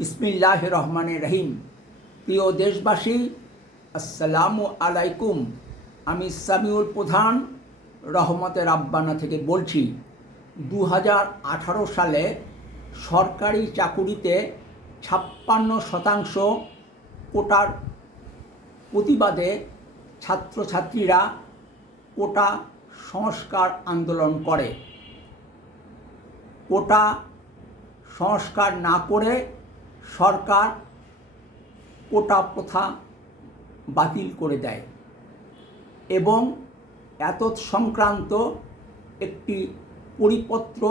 বিসমিল্লাহ রহমান রহিম প্রিয় দেশবাসী, আসসালামু আলাইকুম। আমি সামিউল প্রধান রহমতের আব্বানা থেকে বলছি দু সালে সরকারি চাকুরিতে ছাপ্পান্ন শতাংশ কোটার প্রতিবাদে ছাত্রছাত্রীরা কোটা সংস্কার আন্দোলন করে। কোটা সংস্কার না করে সরকার কোটা প্রথা বাতিল করে দেয় এবং এত সংক্রান্ত একটি পরিপত্র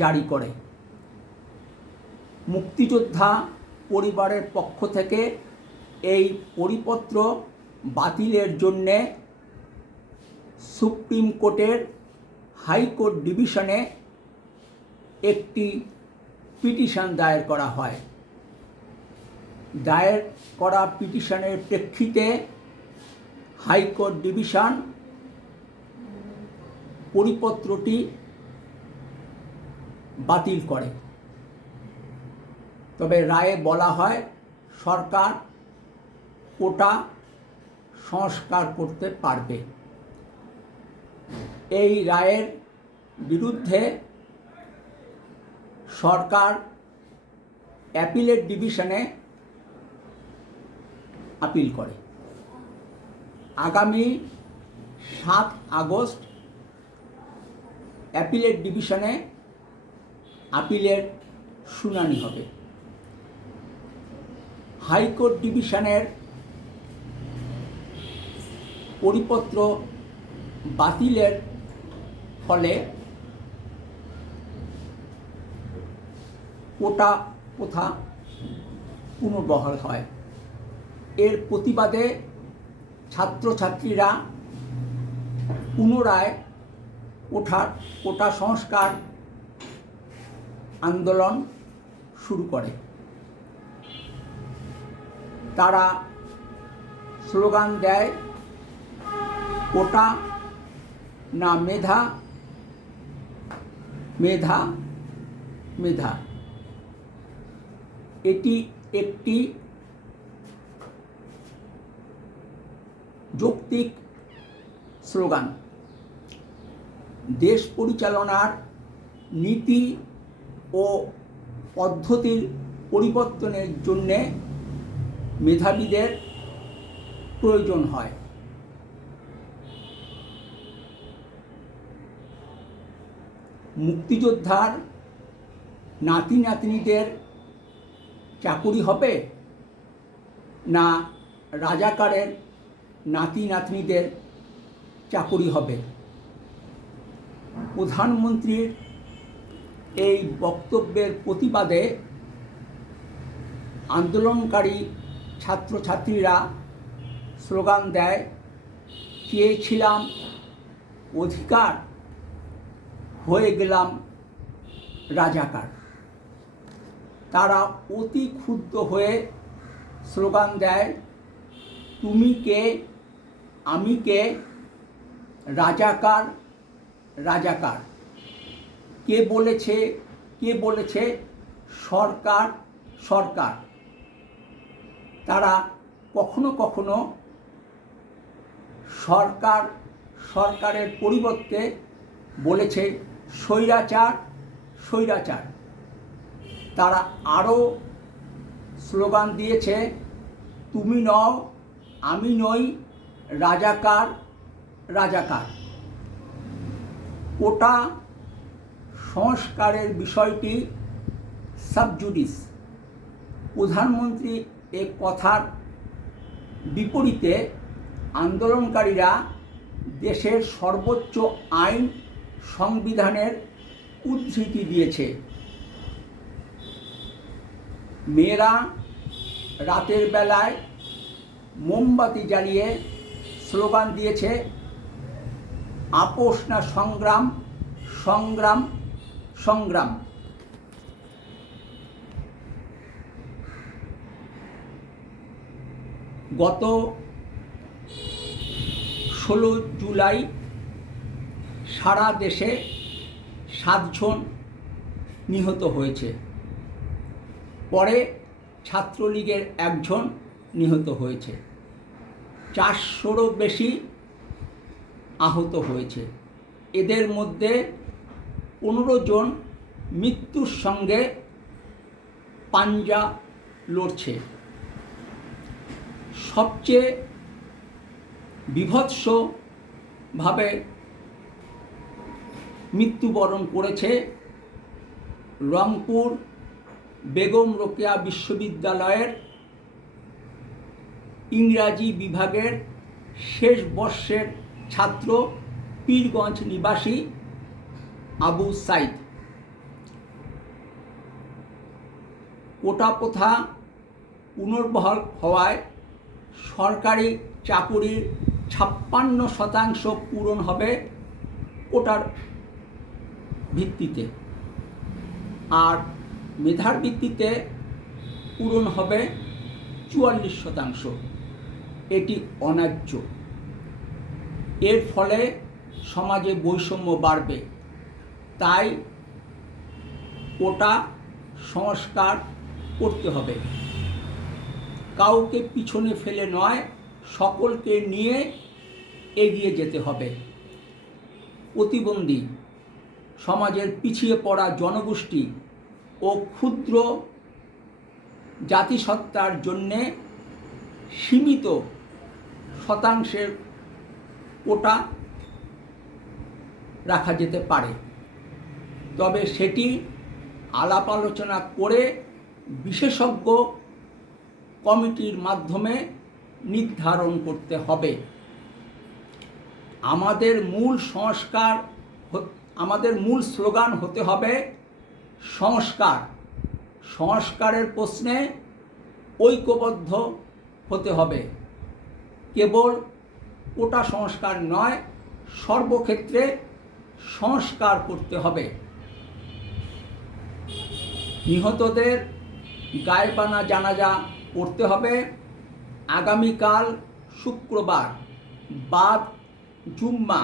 জারি করে। মুক্তিযোদ্ধা পরিবারের পক্ষ থেকে এই পরিপত্র বাতিলের জন্যে সুপ্রিম কোর্টের হাইকোর্ট ডিভিশনে একটি পিটিশন দায়ের করা হয়। দায়ের করা পিটিশনের প্রেক্ষিতে হাইকোর্ট ডিভিশন পরিপত্রটি বাতিল করে। তবে রায়ে বলা হয়, সরকার কোটা সংস্কার করতে পারবে। এই রায়ের বিরুদ্ধে সরকার অ্যাপিলেট ডিভিশনে আপিল করে। আগামী সাত আগস্ট অ্যাপিলেট ডিভিশনে আপিলের শুনানি হবে। হাইকোর্ট ডিভিশনের পরিপত্র বাতিলের ফলে কোটা প্রথা পুনর্বহাল হয়। এর প্রতিবাদে ছাত্রছাত্রীরা পুনরায় কোঠার কোটা সংস্কার আন্দোলন শুরু করে। তারা স্লোগান দেয়, কোটা না মেধা মেধা মেধা। এটি একটি যৌক্তিক স্লোগান। দেশ পরিচালনার নীতি ও পদ্ধতির পরিবর্তনের জন্যে মেধাবীদের প্রয়োজন হয়। মুক্তিযোদ্ধার নাতি নাতনিদের চাকুরি হবে না রাজাকারের নাতি নাতনিদের চাকুরি হবে। প্রধানমন্ত্রীর এই বক্তব্যের প্রতিবাদে আন্দোলনকারী ছাত্রছাত্রীরা স্লোগান দেয়, চেয়েছিলাম অধিকার, হয়ে গেলাম রাজাকার। তারা অতি ক্ষুব্ধ হয়ে স্লোগান দেয়, তুমি কে আমি কে? রাজাকার রাজাকার। কে বলেছে কে বলেছে? সরকার সরকার। তারা কখনো কখনো সরকার, সরকারের পরিবর্তে বলেছে স্বৈরাচার স্বৈরাচার। তারা আরও স্লোগান দিয়েছে, তুমি নও, আমি নই রাজাকার রাজাকার। কোটা সংস্কারের বিষয়টি সাবজুডিস। প্রধানমন্ত্রী এ কথার বিপরীতে আন্দোলনকারীরা দেশের সর্বোচ্চ আইন সংবিধানের উদ্ধৃতি দিয়েছে। মেয়েরা রাতের বেলায় মোমবাতি জ্বালিয়ে স্লোগান দিয়েছে, আপোষ না সংগ্রাম সংগ্রাম সংগ্রাম। গত ষোলো জুলাই সারা দেশে সাতজন নিহত হয়েছে। পরে ছাত্রলীগের একজন নিহত হয়েছে। চারশোরও বেশি আহত হয়েছে। এদের মধ্যে পনেরো জন মৃত্যুর সঙ্গে পাঞ্জা লড়ছে। সবচেয়ে বিভৎসভাবে মৃত্যুবরণ করেছে রংপুর বেগম রোকেয়া বিশ্ববিদ্যালয়ের ইংরাজি বিভাগের শেষ বর্ষের ছাত্র পীরগঞ্জ নিবাসী আবু সাইদ। কোটা প্রথা পুনর্বহাল হওয়ায় সরকারি চাকুরির ছাপ্পান্ন শতাংশ পূরণ হবে কোটার ভিত্তিতে। আর মেধার ভিত্তিতে পূরণ হবে চুয়াল্লিশ শতাংশ। এটি অন্যায্য। এর ফলে সমাজে বৈষম্য বাড়বে। তাই ওটা সংস্কার করতে হবে। কাউকে পিছনে ফেলে নয়, সকলকে নিয়ে এগিয়ে যেতে হবে। প্রতিবন্ধী, সমাজের পিছিয়ে পড়া জনগোষ্ঠী ও ক্ষুদ্র জাতিসত্তার জন্যে সীমিত শতাংশের কোটা রাখা যেতে পারে। তবে সেটি আলাপ আলোচনা করে বিশেষজ্ঞ কমিটির মাধ্যমে নির্ধারণ করতে হবে। আমাদের মূল সংস্কার আমাদের মূল স্লোগান হতে হবে সংস্কার। সংস্কারের প্রশ্নে ঐক্যবদ্ধ হতে হবে। কেবল কোটা সংস্কার নয়, সর্বক্ষেত্রে সংস্কার করতে হবে। নিহতদের গায়েবানা জানাজা পড়তে হবে। আগামীকাল শুক্রবার বাদ জুম্মা।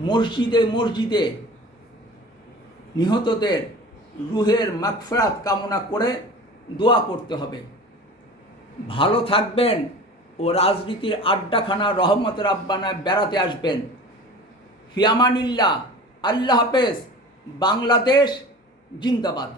মসজিদে মসজিদে নিহতদের রুহের মাকফরাত কামনা করে দোয়া করতে হবে। ভালো থাকবেন ও রাজনীতির আড্ডাখানা রহমত রাব্বানায় বেড়াতে আসবেন। ফিয়ামানিল্লা আল্লাহ হাফেজ। বাংলাদেশ জিন্দাবাদ।